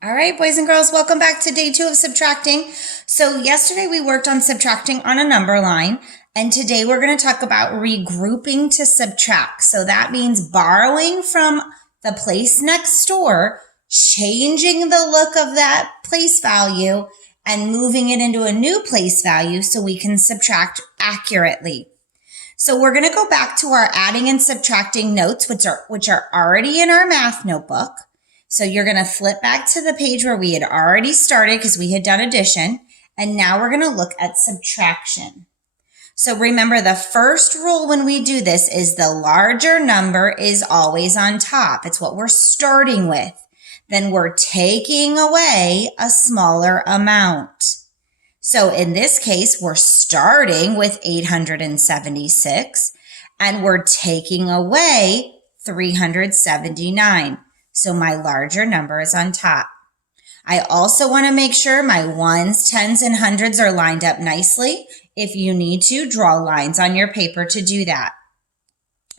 All right, boys and girls, welcome back to day 2 of subtracting. So yesterday we worked on subtracting on a number line, and today we're going to talk about regrouping to subtract. So that means borrowing from the place next door, changing the look of that place value, and moving it into a new place value so we can subtract accurately. So we're going to go back to our adding and subtracting notes, which are already in our math notebook. So you're going to flip back to the page where we had already started because we had done addition. And now we're going to look at subtraction. So remember, the first rule when we do this is the larger number is always on top. It's what we're starting with. Then we're taking away a smaller amount. So in this case, we're starting with 876 and we're taking away 379. So my larger number is on top. I also want to make sure my ones, tens, and hundreds are lined up nicely. If you need to, draw lines on your paper to do that.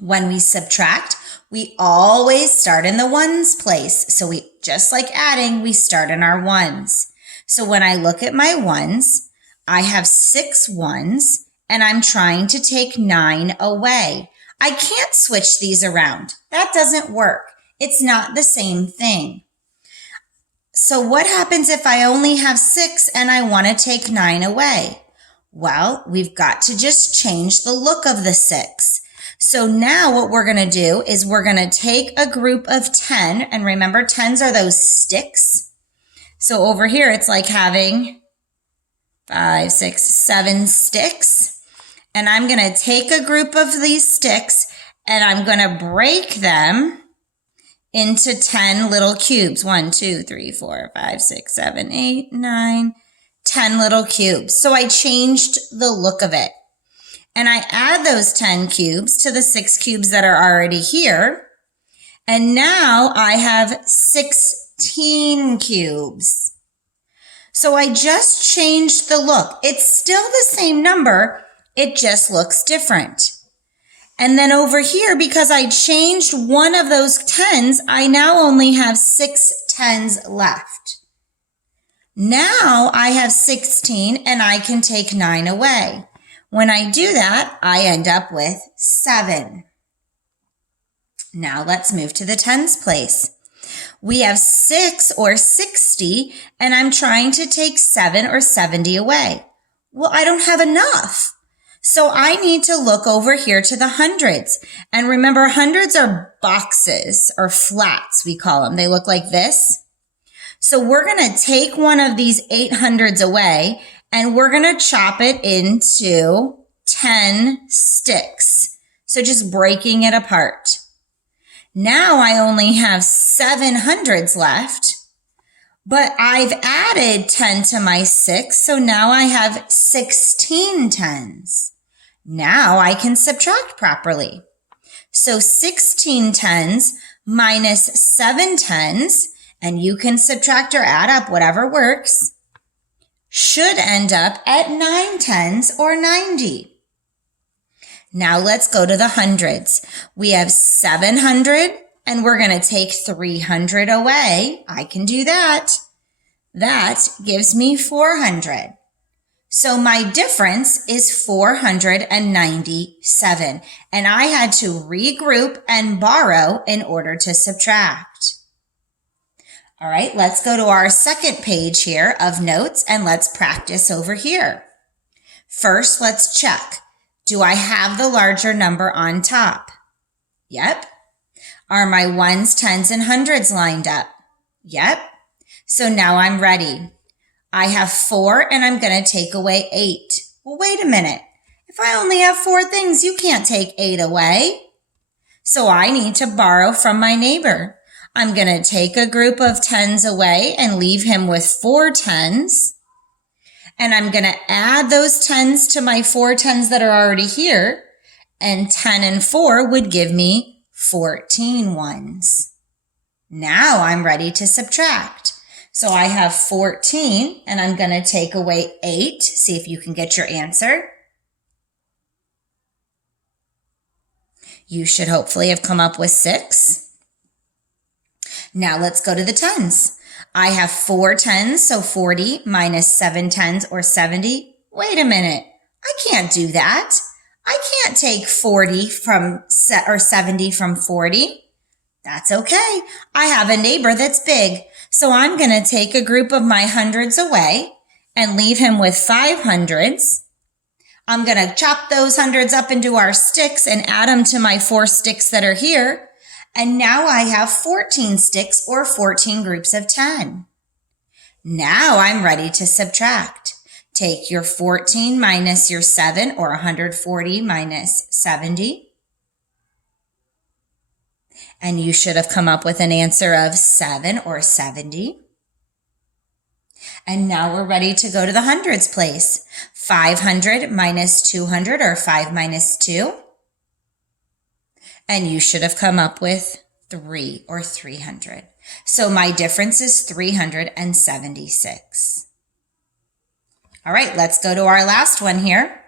When we subtract, we always start in the ones place. So just like adding, we start in our ones. So when I look at my ones, I have 6 ones and I'm trying to take 9 away. I can't switch these around. That doesn't work. It's not the same thing. So what happens if I only have 6 and I want to take 9 away? Well, we've got to just change the look of the 6. So now what we're going to do is we're going to take a group of 10. And remember, 10s are those sticks. So over here, it's like having 5, 6, 7 sticks. And I'm going to take a group of these sticks and I'm going to break them into 10 little cubes. 1, 2, 3, 4, 5, 6, 7, 8, 9, 10 little cubes. So I changed the look of it. And I add those 10 cubes to the 6 cubes that are already here. And now I have 16 cubes. So I just changed the look. It's still the same number. It just looks different. And then over here, because I changed one of those 10s, I now only have 6 10s left. Now I have 16 and I can take 9 away. When I do that, I end up with 7. Now let's move to the tens place. We have 6 or 60 and I'm trying to take 7 or 70 away. Well, I don't have enough. So I need to look over here to the hundreds. And remember, hundreds are boxes or flats, we call them. They look like this. So we're going to take one of these 800s away and we're going to chop it into 10 sticks. So just breaking it apart. Now I only have 700s left, but I've added 10 to my 6. So now I have 16 10s. Now I can subtract properly. So 16 10s minus 7 10s, and you can subtract or add up, whatever works, should end up at 9 10s or 90. Now let's go to the hundreds. We have 700 and we're going to take 300 away. I can do that. That gives me 400. So my difference is 497. And I had to regroup and borrow in order to subtract. All right, let's go to our second page here of notes and let's practice over here. First, let's check. Do I have the larger number on top? Yep. Are my ones, tens, and hundreds lined up? Yep. So now I'm ready. I have 4 and I'm going to take away 8. Well, wait a minute. If I only have 4 things, you can't take 8 away. So I need to borrow from my neighbor. I'm going to take a group of 10s away and leave him with 4 10s. And I'm going to add those 10s to my 4 10s that are already here. And 10 and 4 would give me 14 ones. Now I'm ready to subtract. So I have 14 and I'm going to take away 8. See if you can get your answer. You should hopefully have come up with 6. Now let's go to the tens. I have 4 tens, so 40 minus 7 tens or 70. Wait a minute. I can't do that. I can't take 40 from 70 from 40. That's okay. I have a neighbor that's big. So I'm going to take a group of my hundreds away and leave him with 5 hundreds. I'm going to chop those hundreds up into our sticks and add them to my 4 sticks that are here. And now I have 14 sticks or 14 groups of 10. Now I'm ready to subtract. Take your 14 minus your 7 or 140 minus 70. And you should have come up with an answer of 7 or 70. And now we're ready to go to the hundreds place. 500 minus 200 or 5 minus 2. And you should have come up with 3 or 300. So my difference is 376. All right, let's go to our last one here.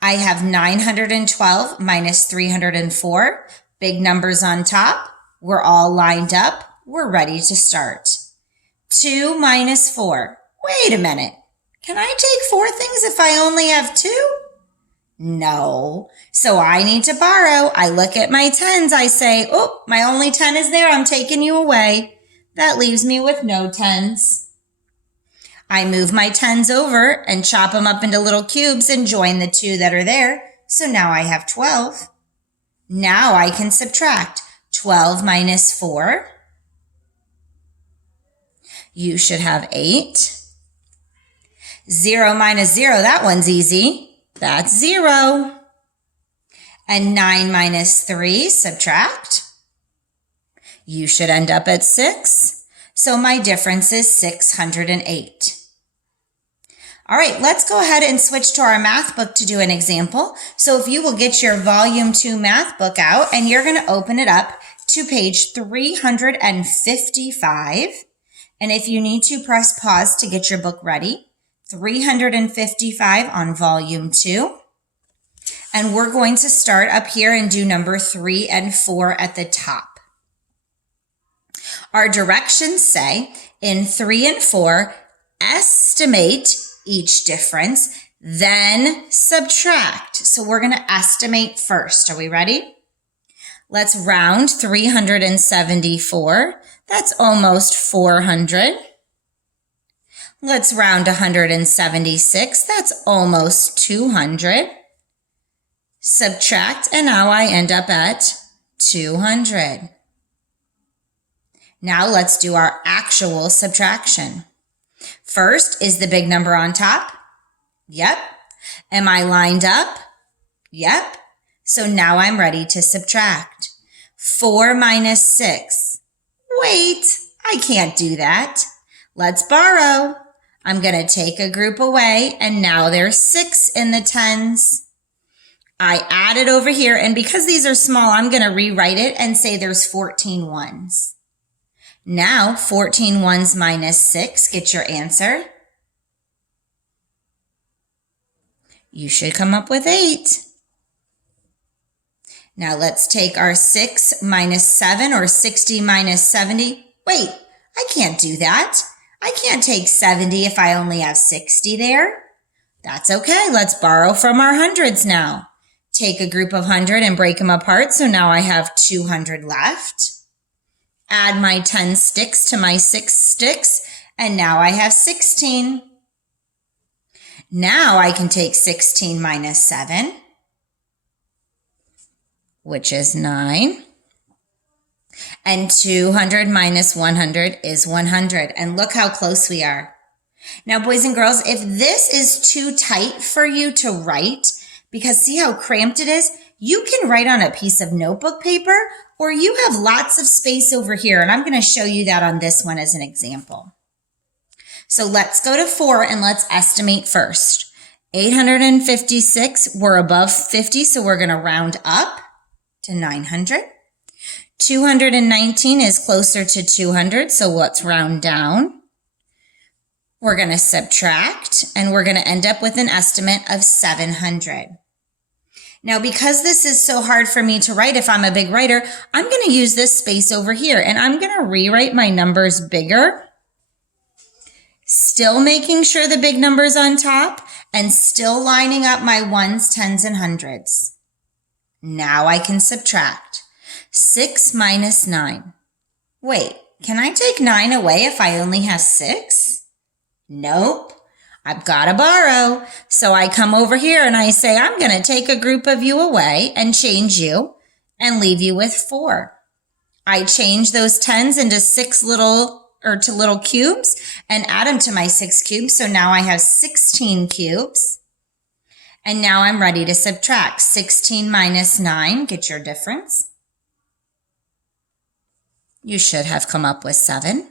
I have 912 minus 304. Big numbers on top. We're all lined up. We're ready to start. 2 minus 4. Wait a minute. Can I take 4 things if I only have 2? No. So I need to borrow. I look at my tens. I say, oh, my only 10 is there. I'm taking you away. That leaves me with no tens. I move my tens over and chop them up into little cubes and join the 2 that are there. So now I have 12. Now I can subtract 12 minus 4. You should have 8. 0 minus 0, that one's easy. That's 0. And 9 minus 3, subtract. You should end up at 6. So my difference is 608. All right, let's go ahead and switch to our math book to do an example. So if you will get your volume 2 math book out and you're going to open it up to page 355. And if you need to, press pause to get your book ready. 355 on volume 2. And we're going to start up here and do number 3 and 4 at the top. Our directions say in 3 and 4, estimate each difference, then subtract. So we're going to estimate first. Are we ready? Let's round 374. That's almost 400. Let's round 176. That's almost 200. Subtract, and now I end up at 200. Now let's do our actual subtraction. First, is the big number on top? Yep. Am I lined up? Yep. So now I'm ready to subtract. 4 minus 6. Wait, I can't do that. Let's borrow. I'm going to take a group away, and now there's 6 in the tens. I add it over here, and because these are small, I'm going to rewrite it and say there's 14 ones. Now, 14 ones minus 6, get your answer. You should come up with 8. Now let's take our 6 minus 7 or 60 minus 70. Wait, I can't do that. I can't take 70 if I only have 60 there. That's okay. Let's borrow from our hundreds now. Take a group of 100 and break them apart. So now I have 200 left. Add my 10 sticks to my 6 sticks, and now I have 16. Now I can take 16 minus 7, which is 9. And 200 minus 100 is 100. And look how close we are. Now, boys and girls, if this is too tight for you to write, because see how cramped it is, you can write on a piece of notebook paper, or you have lots of space over here. And I'm going to show you that on this one as an example. So let's go to 4 and let's estimate first. 856, we're above 50, so we're going to round up to 900. 219 is closer to 200, so let's round down. We're going to subtract, and we're going to end up with an estimate of 700. Now, because this is so hard for me to write if I'm a big writer, I'm going to use this space over here and I'm going to rewrite my numbers bigger, still making sure the big number's on top and still lining up my ones, tens, and hundreds. Now I can subtract. 6 minus 9. Wait, can I take 9 away if I only have 6? Nope. I've got to borrow. So I come over here and I say, I'm going to take a group of you away and change you and leave you with 4. I change those tens into little cubes and add them to my 6 cubes. So now I have 16 cubes. And now I'm ready to subtract. 16 minus 9, get your difference. You should have come up with 7.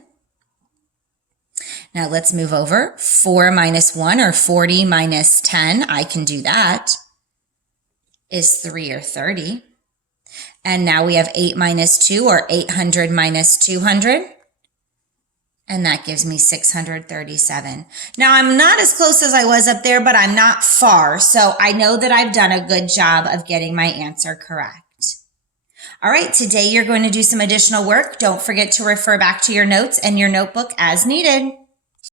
Now let's move over. 4 minus 1 or 40 minus 10, I can do that, is 3 or 30. And now we have 8 minus 2 or 800 minus 200. And that gives me 637. Now I'm not as close as I was up there, but I'm not far. So I know that I've done a good job of getting my answer correct. All right, today you're going to do some additional work. Don't forget to refer back to your notes and your notebook as needed.